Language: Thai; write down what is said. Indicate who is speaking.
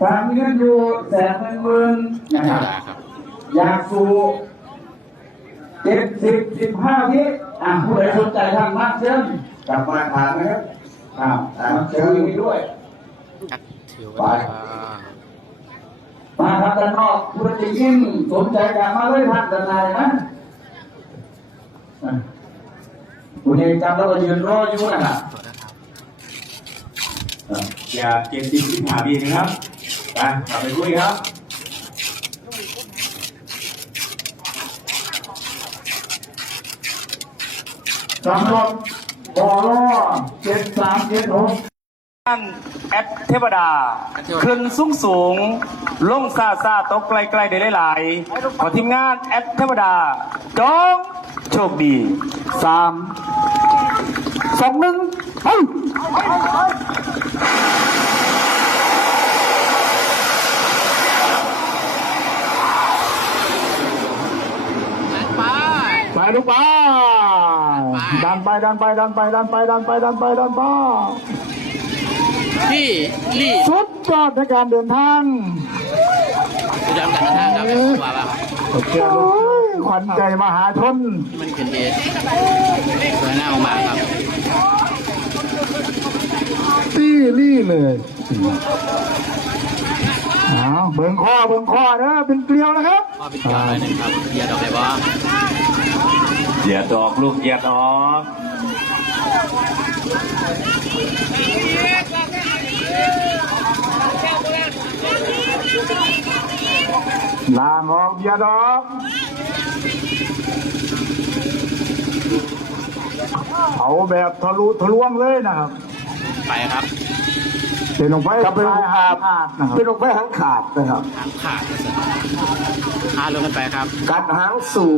Speaker 1: ฝากเงินอยู่แสนหนึ่งหมื่นนะครับ
Speaker 2: ครับ
Speaker 1: อยากสู่เจ็ดสิบสิบห้าวิอะผู้ใดสนใจทางมากเชิญกลับมาถามนะครับครับอะเชิญนี้ด้วย
Speaker 2: ครับถือว่า
Speaker 1: มาทางด้านนอกผู้ใดยิ่งสนใจกันมาเลยทางด้านในนะอะผู้ใดจำแล้วก็ยืนรออยู่นะครับ
Speaker 3: อย่าเจ็บจริงที่หาดีนะครับ ไปกลับไปคุยครับ
Speaker 1: สำรับบอลเจ็ดสามเจ็ดหก
Speaker 4: แอดเทวดา ขึ้นสูงสูงลงซาซาตกไกลไกลได้หลายขอทีมงานแอดเทวดาจงโชคดีสามสองหนึ่ง
Speaker 2: ไป
Speaker 4: ไป ลูกไปดันไปดันไปดันไปดันไปดันไปดันไปดันไป
Speaker 2: พี่ลี่
Speaker 4: สุดยอดในการเดินทาง
Speaker 2: ดูดำกันทางครับแบบว่าแบบ
Speaker 4: โอ้ยขวัญใจมหาชน
Speaker 2: มันขึ้นเดชสวยหน้าออกมาครับ
Speaker 4: ตี้รี่เลยเอาเบิ่งข้อเบิ่งข้อเด้อเป็นเกลียวนะครับ
Speaker 2: พ่อเป็นจอหน่อยหนึ่งครับอย่าดอกไหนบ่
Speaker 3: อย่าดอกลูกอย่าดอก
Speaker 4: ลางออกอย่าดอกเอาแบบทะลุทะลวงเลยนะครับ
Speaker 2: ไปครับ
Speaker 4: เป็นลงไปเป็นลงหาขาดนะครับเป็นลงไปหางขาดนะครับ
Speaker 2: ทางขาดพาลงกันไปครับ
Speaker 4: กัดหางสู่